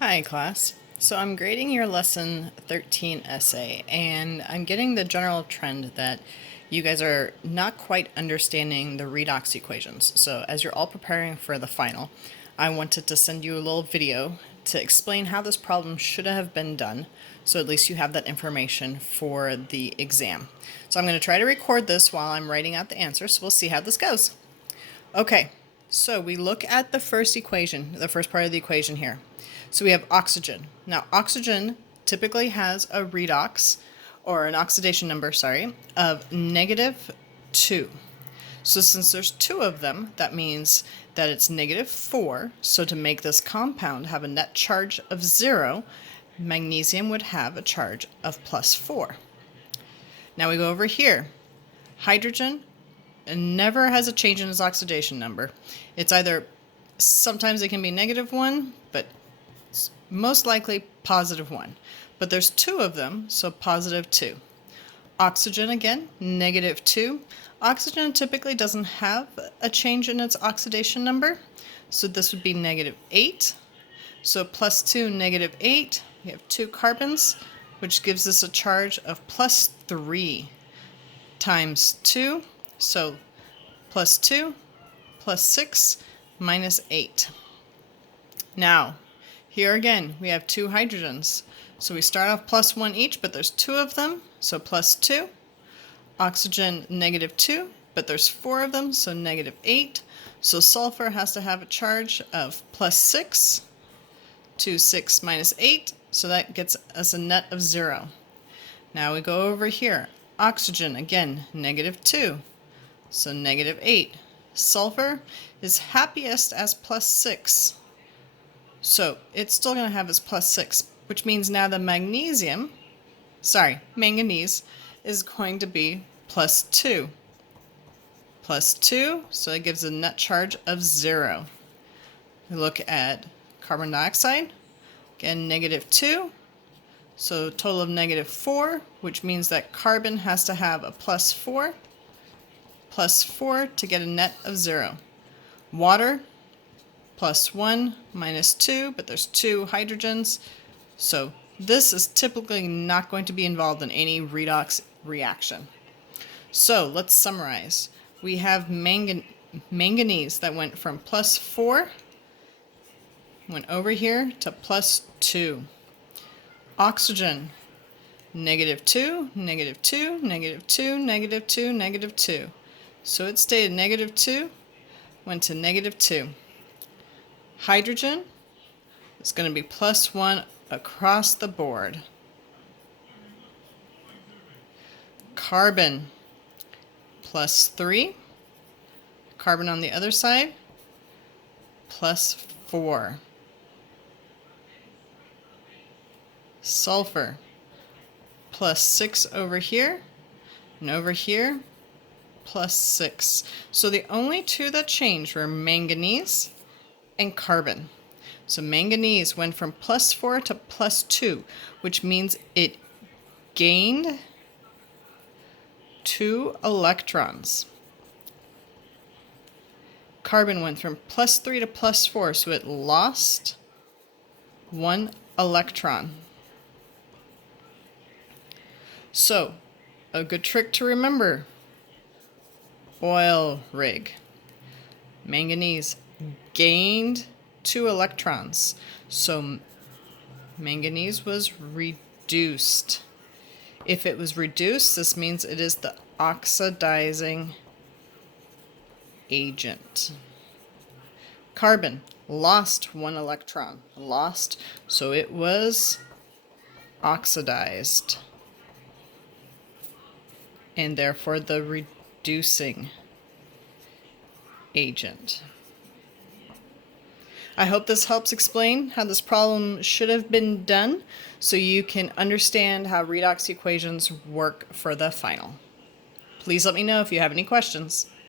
Hi class. So I'm grading your lesson 13 essay and I'm getting the general trend that you guys are not quite understanding the redox equations. So as you're all preparing for the final, I wanted to send you a little video to explain how this problem should have been done, so at least you have that information for the exam. So I'm going to try to record this while I'm writing out the answers, so we'll see how this goes. Okay, so we look at the first equation, the first part of the equation here. So we have oxygen. Now, oxygen typically has a redox, or an oxidation number, sorry, of -2. So since there's two of them, that means that it's -4. So to make this compound have a net charge of 0, magnesium would have a charge of +4. Now we go over here. Hydrogen never has a change in its oxidation number. It's either, sometimes it can be -1, but most likely +1. But there's two of them, so +2. Oxygen again, -2. Oxygen typically doesn't have a change in its oxidation number, so this would be -8. So +2, -8. We have two carbons, which gives us a charge of +3 times 2. So +2 plus 6 minus 8. Now, here again, we have two hydrogens. So we start off +1 each, but there's two of them, so +2. Oxygen, -2, but there's four of them, so -8. So sulfur has to have a charge of +6. 2, 6 minus 8, so that gets us a net of 0. Now we go over here. Oxygen, again, -2, so -8. Sulfur is happiest as +6. So it's still going to have its +6, which means now the manganese is going to be +2. +2, so it gives a net charge of 0. We look at carbon dioxide, again -2, so a total of -4, which means that carbon has to have a +4 to get a net of 0. Water, +1 minus 2, but there's two hydrogens, so this is typically not going to be involved in any redox reaction. So let's summarize. We have manganese that went from +4, went over here to +2. Oxygen, -2, -2, -2, -2, -2. So it stayed at -2, went to -2. Hydrogen is going to be +1 across the board. Carbon, +3. Carbon on the other side, +4. Sulfur, +6 over here, and over here, +6. So the only two that changed were manganese and carbon. So manganese went from +4 to +2, which means it gained 2 electrons. Carbon went from +3 to +4, so it lost 1 electron. So, a good trick to remember: oil rig. Manganese gained 2 electrons, so manganese was reduced. If it was reduced, this means it is the oxidizing agent. Carbon lost 1 electron, so it was oxidized, and therefore the reducing agent. I hope this helps explain how this problem should have been done, so you can understand how redox equations work for the final. Please let me know if you have any questions.